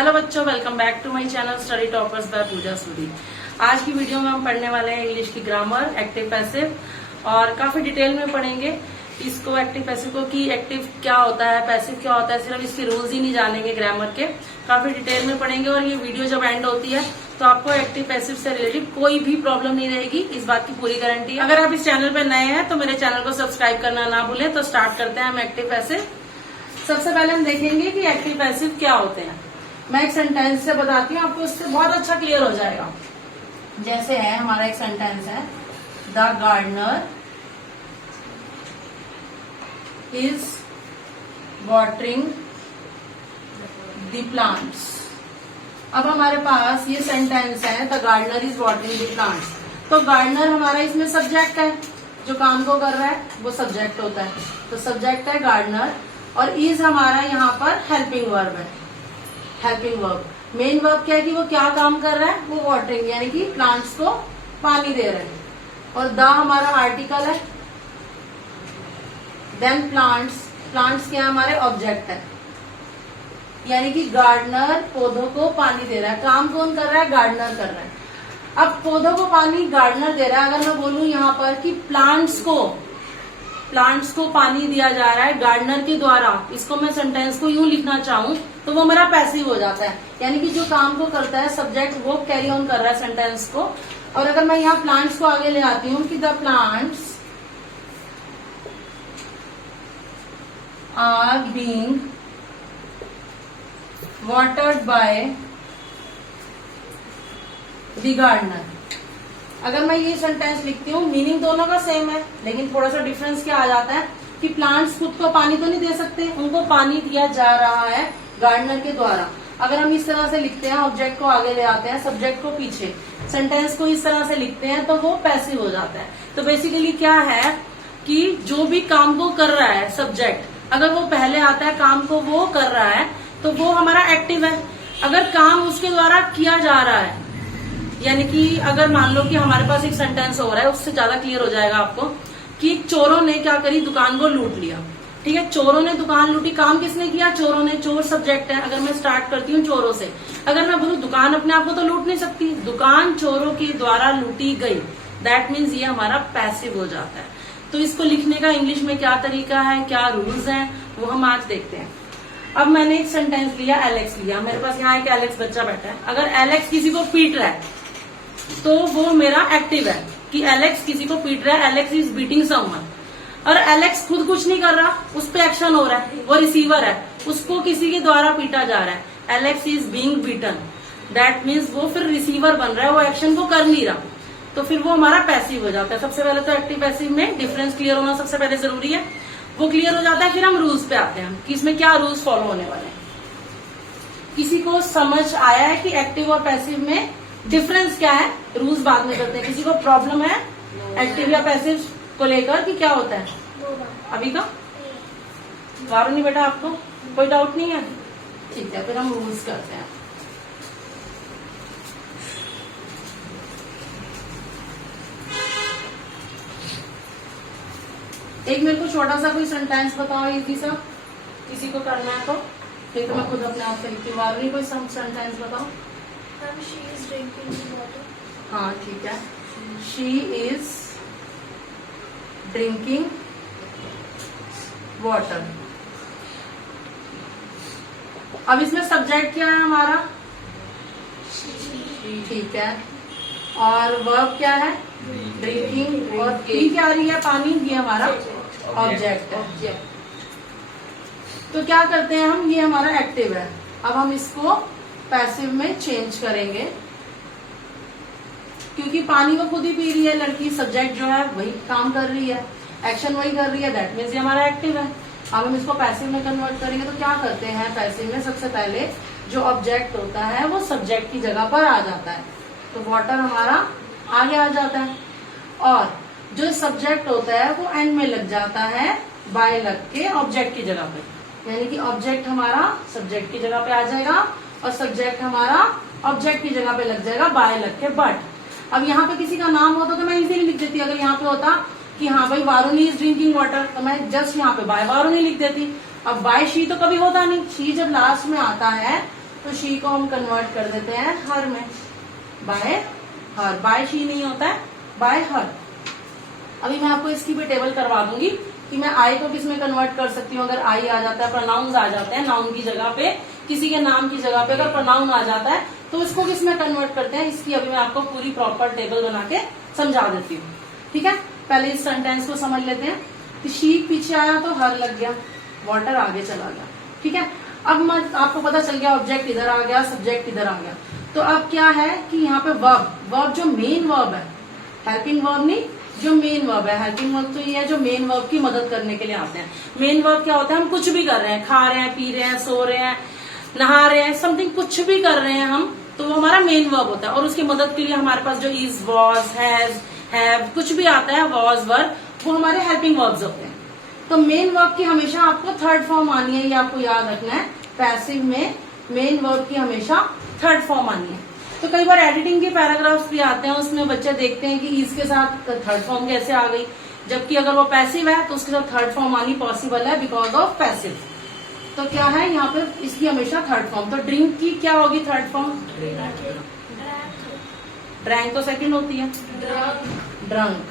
Hello बच्चों, welcome back to my channel study toppers by Pooja Suri. आज की वीडियो में हम पढ़ने वाले हैं इंग्लिश की ग्रामर, एक्टिव पैसिव, और काफी डिटेल में पढ़ेंगे इसको, एक्टिव पैसिव को, कि एक्टिव क्या होता है, पैसिव क्या होता है। सिर्फ इसके रूल्स ही नहीं जानेंगे ग्रामर के, काफी डिटेल में पढ़ेंगे। और ये वीडियो जब एंड होती है तो आपको एक्टिव पैसिव से रिलेटेड कोई भी प्रॉब्लम नहीं रहेगी, इस बात की पूरी गारंटी है। अगर आप इस चैनल पर नए हैं तो मेरे चैनल को सब्सक्राइब करना ना भूलें। तो स्टार्ट करते हैं हम एक्टिव पैसिव। सबसे पहले हम देखेंगे कि एक्टिव पैसिव क्या होते हैं। मैं एक सेंटेंस से बताती हूँ, आपको इससे बहुत अच्छा क्लियर हो जाएगा। जैसे है हमारा एक सेंटेंस है, the gardener is watering the plants. अब हमारे पास ये सेंटेंस है, the gardener is watering the plants. तो गार्डनर हमारा इसमें सब्जेक्ट है, जो काम को कर रहा है वो सब्जेक्ट होता है। तो सब्जेक्ट है गार्डनर, और इज हमारा यहाँ पर हेल्पिंग वर्ब है। हेल्पिंग वर्ब, मेन वर्ब क्या है कि वो क्या काम कर रहा है, वो वाटरिंग यानी कि प्लांट्स को पानी दे रहे हैं। और द हमारा आर्टिकल है। देन प्लांट्स, प्लांट्स क्या हमारे ऑब्जेक्ट है, यानी कि गार्डनर पौधों को पानी दे रहा है। काम कौन कर रहा है, गार्डनर कर रहा है। अब पौधों को पानी गार्डनर दे रहा है। अगर मैं बोलूं यहाँ पर कि प्लांट्स को पानी दिया जा रहा है गार्डनर के द्वारा, इसको मैं सेंटेंस को यूं लिखना चाहूं तो वो मेरा पैसिव हो जाता है, यानी कि जो काम को करता है सब्जेक्ट वो कैरी ऑन कर रहा है सेंटेंस को। और अगर मैं यहाँ प्लांट्स को आगे ले आती हूँ कि the plants are being watered by the gardener. अगर मैं ये सेंटेंस लिखती हूँ, मीनिंग दोनों का सेम है, लेकिन थोड़ा सा डिफरेंस क्या आ जाता है कि प्लांट्स खुद को पानी तो नहीं दे सकते, उनको पानी दिया जा रहा है गार्डनर के द्वारा। अगर हम इस तरह से लिखते हैं, ऑब्जेक्ट को आगे ले आते हैं, सब्जेक्ट को पीछे, सेंटेंस को इस तरह से लिखते हैं तो वो पैसिव हो जाता है। तो बेसिकली क्या है कि जो भी काम को कर रहा है सब्जेक्ट, अगर वो पहले आता है, काम को वो कर रहा है, तो वो हमारा एक्टिव है। अगर काम उसके द्वारा किया जा रहा है, यानी कि अगर मान लो कि हमारे पास एक सेंटेंस हो रहा है, उससे ज्यादा क्लियर हो जाएगा आपको, कि चोरों ने क्या करी, दुकान को लूट लिया। ठीक है, चोरों ने दुकान लूटी, काम किसने किया, चोरों ने। चोर सब्जेक्ट है। अगर मैं स्टार्ट करती हूँ चोरों से, अगर मैं बोलूँ दुकान अपने आप को तो लूट नहीं सकती, दुकान चोरों के द्वारा लूटी गई, दैट मीन्स ये हमारा पैसिव हो जाता है। तो इसको लिखने का इंग्लिश में क्या तरीका है, क्या रूल्स हैं, वो हम आज देखते हैं। अब मैंने एक सेंटेंस लिया, एलेक्स लिया, मेरे पास यहाँ एक एलेक्स बच्चा बैठा है। अगर एलेक्स किसी को पीट रहा है तो वो मेरा एक्टिव है, कि एलेक्स किसी को पीट रहा है, एलेक्स इज बीटिंग समवन। और एलेक्स खुद कुछ नहीं कर रहा, उस पर एक्शन हो रहा है, वो रिसीवर है, उसको किसी के द्वारा पीटा जा रहा है। Alex is being beaten, that means वो फिर रिसीवर बन रहा है, वो एक्शन को कर नहीं रहा, तो फिर वो हमारा पैसिव हो जाता है। सबसे पहले तो एक्टिव पैसिव में डिफरेंस क्लियर होना सबसे पहले जरूरी है, वो क्लियर हो जाता है। फिर हम रूल्स पे आते हैं कि इसमें क्या रूल्स फॉलो होने वाले हैं। किसी को समझ आया है कि एक्टिव और पैसिव में डिफरेंस क्या है, रूल्स बाद में करते हैं। किसी को प्रॉब्लम है एक्टिव या पैसिव को लेकर कि क्या होता है अभी का, वारुणी बेटा आपको कोई डाउट नहीं है? ठीक है, फिर हम रूल्स करते हैं। एक मेरे को छोटा सा कोई सेंटेंस बताओ इजी सा, किसी को करना है तो, फिर तो मैं खुद अपने आप से लिखती हूँ। वारुणी कोई सेंटेंस बताओ। She is drinking water. हाँ ठीक है, शी इज ड्रिंकिंग वाटर। अब इसमें सब्जेक्ट क्या है हमारा, ठीक है, और वर्ब क्या है, ड्रिंकिंग, और पी क्या आ रही है, पानी, ये हमारा ऑब्जेक्ट है। तो क्या करते हैं हम, ये हमारा एक्टिव है। अब हम इसको पैसिव में चेंज करेंगे, क्योंकि पानी वो खुद ही पी रही है लड़की, सब्जेक्ट जो है वही काम कर रही है, एक्शन वही कर रही है, दैट मीन्स ये हमारा एक्टिव है। अब हम इसको पैसिव में कन्वर्ट करेंगे तो क्या करते हैं, पैसिव में सबसे पहले जो ऑब्जेक्ट होता है वो सब्जेक्ट की जगह पर आ जाता है, तो वाटर हमारा आगे आ जाता है, और जो सब्जेक्ट होता है वो एंड में लग जाता है, बाय लग के ऑब्जेक्ट की जगह पे, यानी कि ऑब्जेक्ट हमारा सब्जेक्ट की जगह पे आ जाएगा और सब्जेक्ट हमारा ऑब्जेक्ट की जगह पे लग जाएगा बाय लग के। बट अब यहाँ पे किसी का नाम होता तो मैं इजीली लिख देती, अगर यहाँ पे होता कि हाँ भाई वारुणी इज ड्रिंकिंग वाटर, तो मैं जस्ट यहाँ पे बाय वारुणी लिख देती। अब बाय शी तो कभी होता नहीं, शी जब लास्ट में आता है तो शी को हम कन्वर्ट कर देते हैं हर में, बाय हर। बाय शी नहीं होता है, बाय हर। अभी मैं आपको इसकी भी टेबल करवा दूंगी कि मैं आई को किस में कन्वर्ट कर सकती हूँ। अगर आई आ जाता है, प्रोनाउंस आ जाते हैं, नाउन की जगह पे, किसी के नाम की जगह पे अगर प्रोनाउन आ जाता है तो इसको किस में कन्वर्ट करते हैं, इसकी अभी मैं आपको पूरी प्रॉपर टेबल बना के समझा देती हूँ। ठीक है, पहले इस सेंटेंस को समझ लेते हैं कि शी पीछे आया तो हर लग गया, वाटर आगे चला गया। ठीक है, अब आपको पता चल गया ऑब्जेक्ट इधर आ गया, सब्जेक्ट इधर आ गया। तो अब क्या है कि यहाँ पे वर्ब जो मेन वर्ब है, हेल्पिंग वर्ब नहीं, जो मेन वर्ब है। हेल्पिंग वर्ब तो ये है जो मेन वर्ब की मदद करने के लिए आते हैं। मेन वर्ब क्या होता है, हम कुछ भी कर रहे हैं, खा रहे हैं, पी रहे हैं, सो रहे हैं, नहा रहे हैं, समथिंग कुछ भी कर रहे हैं हम, तो वो हमारा मेन वर्ब होता है। और उसकी मदद के लिए हमारे पास जो इज, वॉज, हैज, हैव कुछ भी आता है, वॉज, वर, वो हमारे हेल्पिंग वर्ब्स होते हैं। तो मेन वर्ब की हमेशा आपको थर्ड फॉर्म आनी है, ये आपको याद रखना है। पैसिव में मेन वर्ब की हमेशा थर्ड फॉर्म आनी है। तो कई बार एडिटिंग के पैराग्राफ्स भी आते हैं, उसमें बच्चे देखते हैं कि इज के साथ थर्ड फॉर्म कैसे आ गई, जबकि अगर वो पैसिव है तो उसके साथ थर्ड फॉर्म आनी पॉसिबल है बिकॉज ऑफ पैसिव। तो क्या है यहाँ पे इसकी हमेशा थर्ड फॉर्म। तो ड्रिंक की क्या होगी थर्ड फॉर्म, ड्रैंक तो सेकंड होती है, ड्रंक,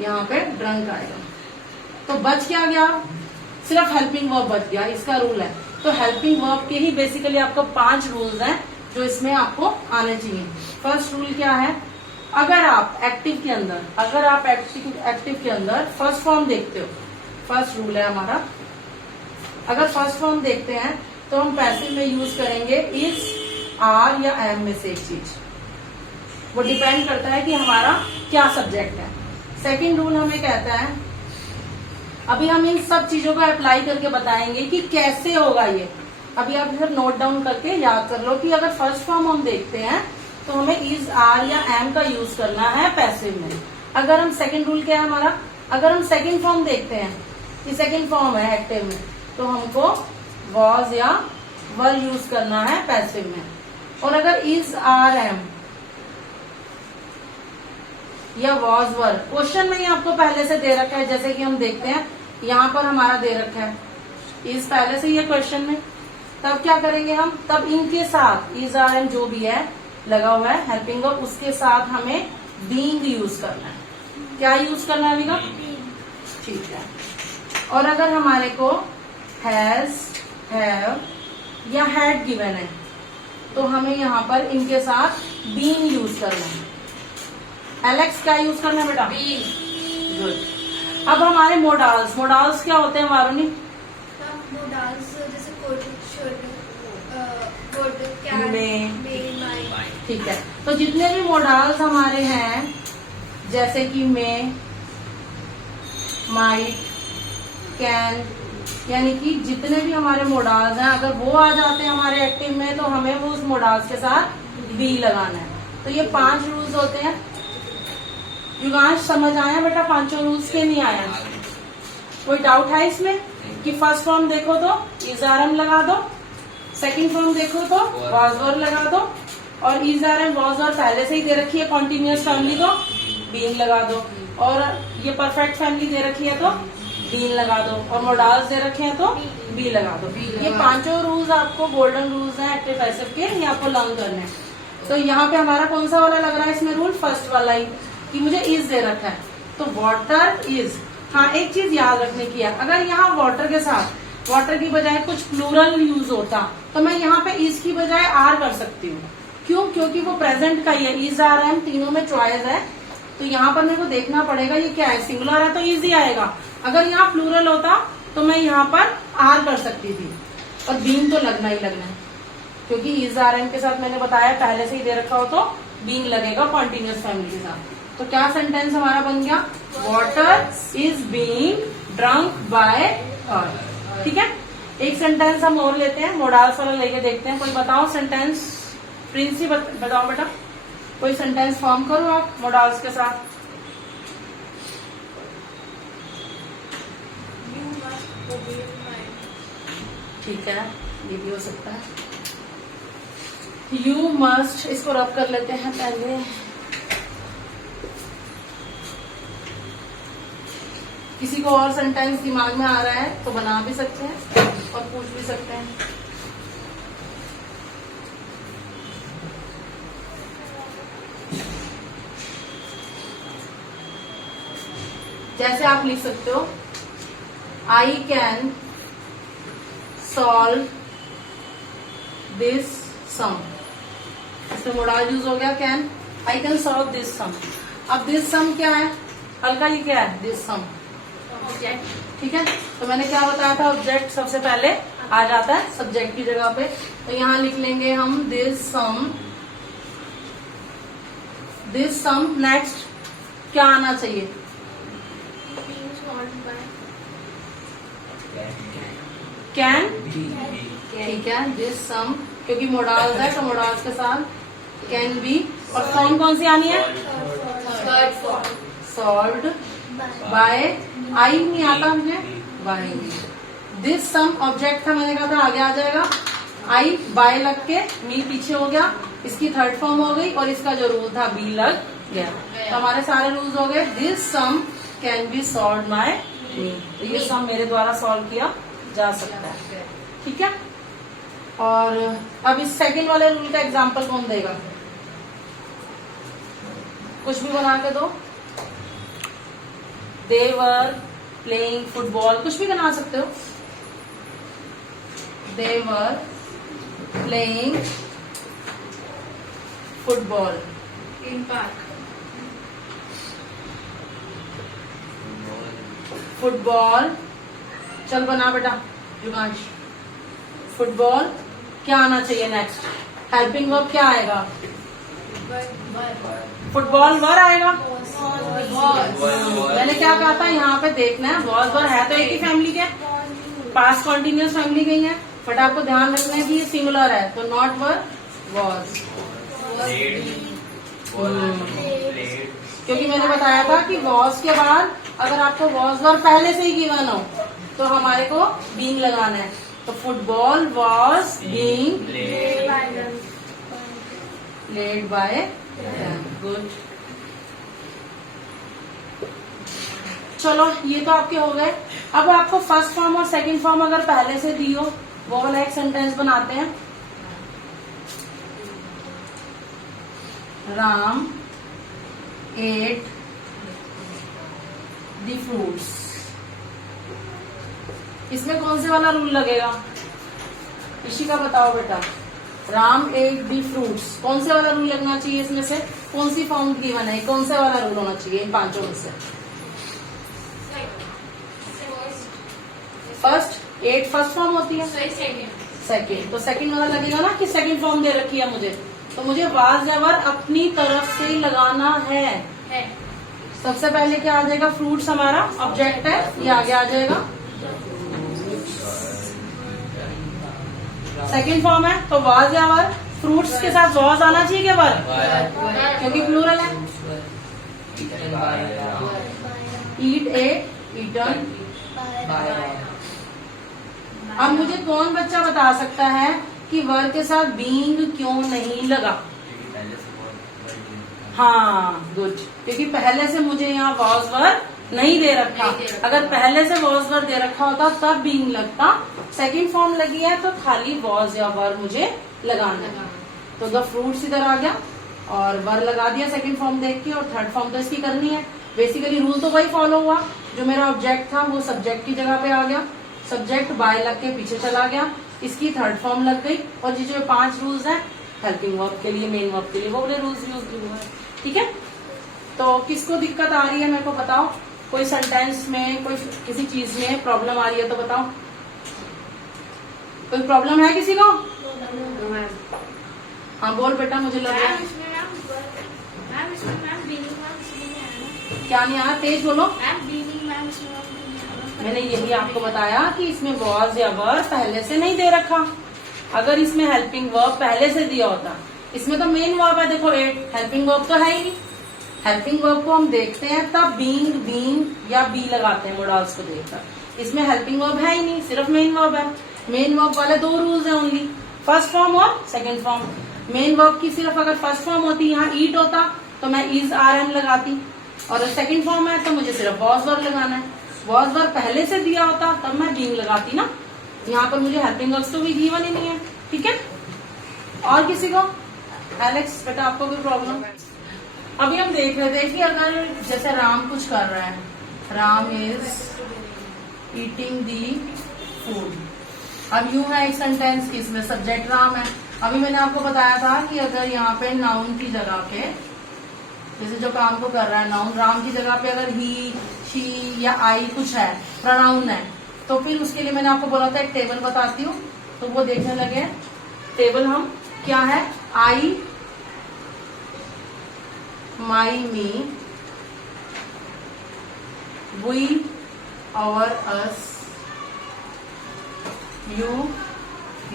यहाँ पे ड्रंक आएगा। तो बच क्या गया, सिर्फ हेल्पिंग वर्ब बच गया, इसका रूल है। तो हेल्पिंग वर्ब के ही बेसिकली आपको 5 रूल्स हैं जो इसमें आपको आने चाहिए। फर्स्ट रूल क्या है, अगर आप एक्टिव के अंदर फर्स्ट फॉर्म देखते हो, फर्स्ट रूल है हमारा, अगर फर्स्ट फॉर्म देखते हैं तो हम पैसिव में यूज करेंगे इज, आर या एम में से एक चीज। वो डिपेंड करता है कि हमारा क्या सब्जेक्ट है। सेकंड रूल हमें कहता है, अभी हम इन सब चीजों को अप्लाई करके बताएंगे कि कैसे होगा ये। अभी आप फिर नोट डाउन करके याद कर लो कि अगर फर्स्ट फॉर्म हम देखते हैं तो हमें इज, आर या एम का यूज करना है पैसिव में। अगर हम सेकंड रूल क्या है हमारा, अगर हम सेकंड फॉर्म देखते हैं, ये सेकंड फॉर्म है एक्टिव में, तो हमको वॉज या वर यूज करना है पैसिव में। और अगर इज, आर, एम या वॉज, वर क्वेश्चन में ही आपको पहले से दे रखा है, जैसे कि हम देखते हैं यहाँ पर हमारा दे रखा है इज पहले से ही है क्वेश्चन में, तब क्या करेंगे हम, तब इनके साथ इज, आर, एम जो भी है लगा हुआ है हेल्पिंग वर्ब, उसके साथ हमें बीइंग यूज करना है। क्या यूज करना है अभी, ठीक है। और अगर हमारे को हैज, हैव या हैड गिवन है तो हमें यहाँ पर इनके साथ बीइंग यूज करना है। एलेक्स क्या यूज करना है बेटा, गुड। अब हमारे मोडाल्स, मोडाल्स क्या होते हैं वारुणी, मोडाल्स जैसे could, should, would, can, may, might। ठीक है, तो जितने भी मोडाल्स हमारे हैं जैसे कि मे, माइट, कैन, यानी कि जितने भी हमारे मोडाल्स हैं अगर वो आ जाते हैं हमारे एक्टिव में तो हमें वो उस मोडाल्स के साथ बी लगाना है। तो ये 5 रूल्स होते हैं। युगांश समझ आया बेटा, 5 रूल्स के नहीं आया, कोई डाउट है इसमें कि फर्स्ट फॉर्म देखो तो इज, आर, एम लगा दो, सेकंड फॉर्म देखो तो वॉज, वर लगा दो, और इज, आर, एम, वॉज, वर पहले से ही दे रखी है कॉन्टिन्यूअस फैमिली तो बीइंग लगा दो, और ये परफेक्ट फैमिली दे रखी है तो बीइंग लगा दो, और मोडाल्स दे रखे हैं तो बी लगा दो। ये 5 रूल्स आपको गोल्डन रूल्स हैं एक्टिव पैसिव के, ये आपको लर्न करने हैं। तो यहाँ पे हमारा कौन सा वाला लग रहा है इसमें रूल, फर्स्ट वाला ही कि मुझे इज दे रखा है तो वाटर इज। हाँ, एक चीज याद रखने की है, अगर यहाँ वाटर के साथ वाटर की बजाय कुछ प्लूरल यूज होता तो मैं यहाँ पे इज की बजाय आर कर सकती हूँ। क्यों, क्योंकि वो प्रेजेंट का ही है, इज, आर, एम तीनों में चॉइस है। तो यहाँ पर मेरे को देखना पड़ेगा ये क्या है, सिंगुलर है तो इजी आएगा। अगर यहाँ प्लूरल होता तो मैं यहाँ पर आर कर सकती थी, और बीइंग तो लगना ही लगना है क्योंकि इज, आर, एम के साथ मैंने बताया पहले से ही दे रखा हो तो बीइंग लगेगा कॉन्टिन्यूअस फैमिली के साथ। तो क्या सेंटेंस हमारा बन गया, water is being drunk by हर। ठीक है, एक सेंटेंस हम और लेते हैं, मोडाल्स वाला लेके देखते हैं। कोई बताओ सेंटेंस, प्रिंसी बताओ बेटा, कोई सेंटेंस फॉर्म करो आप मोडाल्स के साथ। You must obey my। ठीक है, ये भी हो सकता है। यू मस्ट, इसको रब कर लेते हैं पहले। किसी को और सेंटेंस दिमाग में आ रहा है तो बना भी सकते हैं और पूछ भी सकते हैं। जैसे आप लिख सकते हो I can solve this sum, इसमें मोडाल यूज हो गया can. I can solve this sum. अब दिस सम क्या है, हल्का ये क्या है, दिस सम, ठीक है। तो मैंने क्या बताया था, ऑब्जेक्ट सबसे पहले आ जाता है सब्जेक्ट की जगह पे। तो यहाँ लिख लेंगे हम this sum, this sum. Next क्या आना चाहिए, कैन, ठीक है। दिस सम क्योंकि मोडाल्स है तो मोडाल्स के साथ कैन बी। और फॉर्म कौन सी आनी है, सॉल्व्ड बाय, आई नहीं आता मुझे, बाय। दिस सम ऑब्जेक्ट था, मैंने कहा था आगे आ जाएगा, आई बाय लग के मी पीछे हो गया, इसकी थर्ड फॉर्म हो गई और इसका जो रूल था बी लग गया। तो हमारे सारे रूल्स हो गए। This sum can be solve by me, तो ये सम मेरे द्वारा सॉल्व किया जा सकता है, ठीक है। और अब इस सेकंड वाले रूल का एग्जांपल कौन देगा, कुछ भी बना के दो। दे वर प्लेइंग फुटबॉल, कुछ भी बना सकते हो। They were playing football in park, football, चल बना बेटा युगांश। फुटबॉल क्या आना चाहिए नेक्स्ट, हेल्पिंग वर्ब क्या आएगा, फुटबॉल वर आएगा। मैंने क्या कहा था, यहाँ पे देखना है वॉज वर है तो एक ही फैमिली के, पास्ट कॉन्टिन्यूस फैमिली गई है, बट आपको ध्यान रखना है कि ये सिंगुलर है तो नॉट वर, वॉज। क्योंकि मैंने बताया था कि वॉज के बाद अगर आपको वॉज वर पहले से ही गिवन हो तो हमारे को बीइंग लगाना है। तो football was being played by, good. चलो ये तो आपके हो गए। अब आपको फर्स्ट फॉर्म और सेकंड फॉर्म अगर पहले से दी हो, वो वाला एक सेंटेंस बनाते हैं। राम एट द फ्रूट्स, इसमें कौन से वाला रूल लगेगा, ऋषिका बताओ बेटा। राम एट द फ्रूट्स, कौन से वाला रूल लगना चाहिए इसमें से, कौन सी फॉर्म गिवन है, कौन से वाला रूल होना चाहिए इन पांचों में से। फर्स्ट, एट फर्स्ट फॉर्म होती है, सेकेंड, तो सेकेंड वाला लगेगा ना कि सेकेंड फॉर्म दे रखी है मुझे, तो मुझे वाज या वर अपनी तरफ से लगाना है। सबसे पहले क्या आ जाएगा, फ्रूट्स हमारा ऑब्जेक्ट है, ये आगे आ जाएगा। सेकेंड फॉर्म है तो वाज या वर, फ्रूट्स के साथ वाज आना चाहिए क्या वर, क्योंकि प्लूरल है। ईट ए ईटन। अब मुझे कौन बच्चा बता सकता है कि वर के साथ बीइंग क्यों नहीं लगा, हाँ गुड, क्योंकि पहले से मुझे यहाँ वॉज वर नहीं दे रखा। अगर पहले से वॉज वर दे रखा होता तब बीइंग लगता, सेकंड फॉर्म लगी है तो खाली वॉज या वर मुझे लगाना है। तो द फ्रूट्स इधर आ गया और वर लगा दिया सेकंड फॉर्म देख के, और थर्ड फॉर्म तो इसकी करनी है। बेसिकली रूल तो वही फॉलो हुआ, जो मेरा ऑब्जेक्ट था वो सब्जेक्ट की जगह पे आ गया, सब्जेक्ट बाय लग के पीछे चला गया, इसकी थर्ड फॉर्म लग गई, और ये जो 5 रूल्स हैं हेल्पिंग वर्ब के लिए, मेन वर्ब के लिए, वो वाले रूल्स यूज हुए हैं, ठीक है। तो किसको दिक्कत आ रही है मेरे को बताओ, कोई सेंटेंस में, कोई किसी चीज में प्रॉब्लम आ रही है तो बताओ। कोई प्रॉब्लम है किसी को? हाँ बोल बेटा, मुझे लग रहा है क्या नहीं आया, तेज बोलो। मैंने यही आपको बताया कि इसमें वॉज या वर पहले से नहीं दे रखा। अगर इसमें हेल्पिंग वर्ब पहले से दिया होता, इसमें तो मेन वर्ब है, देखो एट, हेल्पिंग वर्ब तो है ही नहीं। हेल्पिंग वर्ब को हम देखते हैं तब बीइंग, बीइंग या बी लगाते हैं मोडाल्स को देखकर। इसमें हेल्पिंग वर्ब है ही नहीं, सिर्फ मेन वर्ब है। मेन वर्ब वाले 2 रूल्स हैं ओनली, फर्स्ट फॉर्म और सेकंड फॉर्म। मेन वर्ब की सिर्फ अगर फर्स्ट फॉर्म होती, यहाँ ईट होता तो मैं इज आर एम लगाती, और सेकंड फॉर्म है तो मुझे सिर्फ वॉज वर्ब लगाना है। वॉज वर्ब पहले से दिया होता तब मैं बीइंग लगाती ना, यहाँ पर मुझे हेल्पिंग वर्ब्स तो भी गिवन ही नहीं है, ठीक है। और किसी को? एलेक्स बेटा आपको कोई प्रॉब्लम? अभी हम देख रहे थे कि अगर जैसे राम कुछ कर रहा है, Ram is eating the food. अब यूं है एक सेंटेंस, इसमें सब्जेक्ट राम है। अभी मैंने आपको बताया था कि अगर यहाँ पे नाउन की जगह पे, जैसे जो काम को कर रहा है नाउन, राम की जगह पे अगर ही, शी या आई कुछ है, प्रोनाउन है, तो फिर उसके लिए मैंने आपको बोला था एक टेबल बताती हूँ, तो वो देखने लगे। टेबल हम क्या है, I, my, me, we, our, us, you,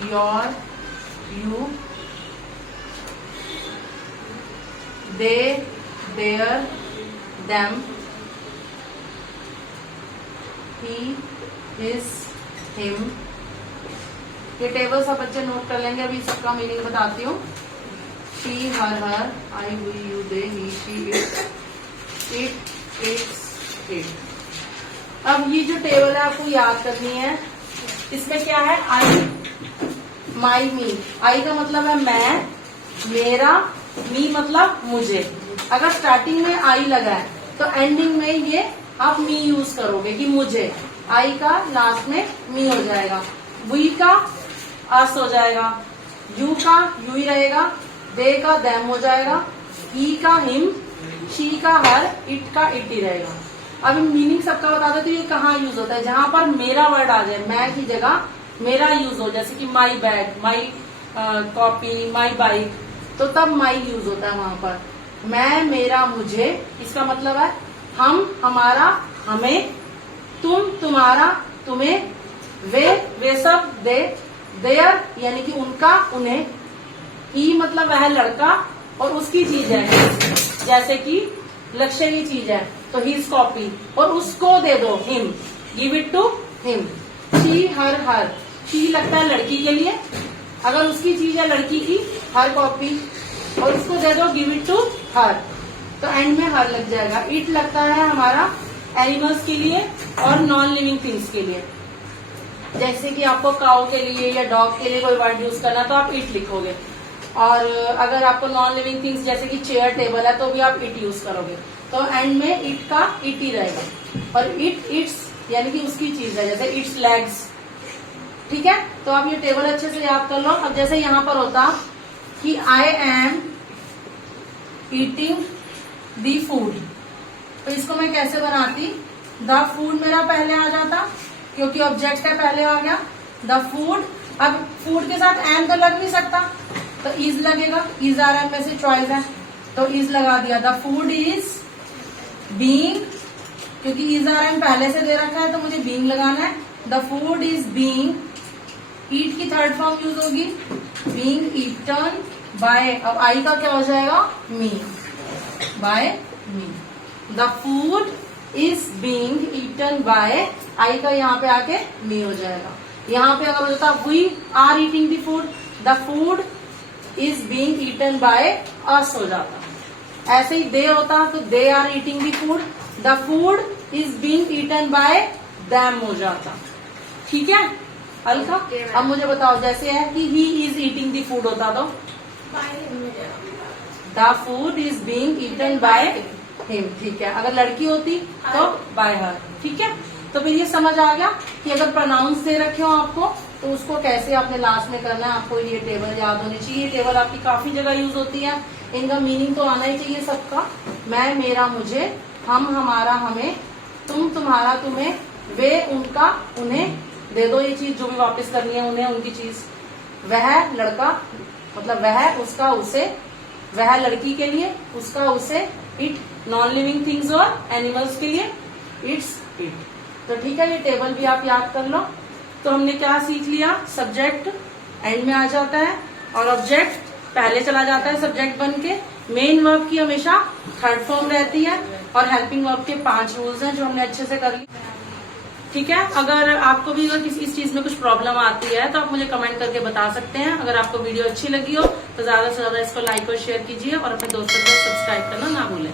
your, you, they, their, them, he, his, him। ये टेबल सब बच्चे नोट कर लेंगे। अभी सबका मीनिंग बताती हूँ। she, her, her, I, we, you, they, he, she, it, its, it। अब ये जो टेबल है आपको याद करनी है। इसमें क्या है, आई, माई, मी। आई का मतलब है मैं, मेरा, मी मतलब मुझे। अगर स्टार्टिंग में आई लगा है तो एंडिंग में ये आप मी यूज करोगे कि मुझे। आई का लास्ट में मी हो जाएगा, वी का अस हो जाएगा, यू का यू ही रहेगा, दे का देम हो जाएगा, ही का हिम, शी का हर, इट का इट ही रहेगा। अब मीनिंग सबका बता देते ये कहाँ यूज होता है, जहां पर मेरा वर्ड आ जाए, मैं की जगह मेरा यूज हो, जैसे कि my bag, my copy, my bike, तो तब माई यूज होता है वहां पर। मैं, मेरा, मुझे, इसका मतलब है हम, हमारा, हमें, तुम, तुम्हारा, तुम्हें, वे सब, दे, देयर यानी कि उनका, उन्हें, ही मतलब वह लड़का और उसकी चीज है, जैसे कि लक्ष्य की चीज है तो हिज कॉपी, और उसको दे दो, him, give it to him. She, her, her, she लगता है लड़की के लिए, अगर उसकी चीज है लड़की की, हर कॉपी, और उसको दे दो, गिव इट टू हर, तो एंड में हर लग जाएगा। इट लगता है हमारा एनिमल्स के लिए और नॉन लिविंग थिंग्स के लिए, जैसे कि आपको काउ के लिए या डॉग के लिए कोई वर्ड यूज करना तो आप इट लिखोगे, और अगर आपको नॉन लिविंग थिंग्स जैसे कि चेयर, टेबल है तो भी आप इट यूज करोगे, तो एंड में इट का इट ही रहेगा। और इट, इट्स यानी कि उसकी चीज है, जैसे इट्स लेग्स। ठीक है, तो आप ये टेबल अच्छे से याद कर लो। अब जैसे यहाँ पर होता कि I am eating the food, तो इसको मैं कैसे बनाती, द फूड मेरा पहले आ जाता क्योंकि ऑब्जेक्ट है, पहले आ गया द फूड। अब फूड के साथ एम तो लग नहीं सकता तो इज लगेगा, इज आर एम में से चॉइस है तो इज लगा दिया। द फूड इज बीइंग, क्योंकि इज आर एम पहले से दे रखा है तो मुझे बीइंग लगाना है। The food is being, eat की थर्ड फॉर्म यूज होगी, बीइंग ईटन बाय, अब आई का क्या हो जाएगा, me, by me. The food is being eaten by, I का यहाँ पे आके मी हो जाएगा। यहाँ पे अगर हो जाता we are eating the food, the food is being eaten by us हो जाता। ऐसे ही दे होता तो they are eating the food, the food is being eaten by them हो जाता। ठीक है अलका, अब मुझे बताओ जैसे है कि he is eating the food होता तो the food is being eaten by him. ठीक है, अगर लड़की होती तो बाय हर। ठीक है, तो फिर ये समझ आ गया कि अगर प्रोनाउंस दे रखे हो आपको तो उसको कैसे आपने लास्ट में करना है। आपको ये टेबल याद होनी चाहिए, ये टेबल आपकी काफी जगह यूज होती है, इनका मीनिंग तो आना ही चाहिए सबका। मैं, मेरा, मुझे, हम, हमारा, हमें, तुम, तुम्हारा, तुम्हें, वे, उनका, उन्हें, दे दो ये चीज जो भी वापस करनी है उन्हें, उनकी चीज। वह लड़का मतलब वह, उसका, उसे, वह लड़की के लिए, उसका, उसे, इट नॉन लिविंग थिंग्स और एनिमल्स के लिए, इट्स इट। तो ठीक है, ये टेबल भी आप याद कर लो। तो हमने क्या सीख लिया, सब्जेक्ट एंड में आ जाता है और ऑब्जेक्ट पहले चला जाता है सब्जेक्ट बन के। मेन वर्ब की हमेशा थर्ड फॉर्म रहती है और हेल्पिंग वर्ब के 5 रूल्स हैं जो हमने अच्छे से कर लिए। ठीक है, अगर आपको भी अगर किसी इस चीज में कुछ प्रॉब्लम आती है तो आप मुझे कमेंट करके बता सकते हैं। अगर आपको वीडियो अच्छी लगी हो तो ज्यादा से ज्यादा इसको लाइक और शेयर कीजिए और अपने दोस्तों को सब्सक्राइब करना ना भूलें।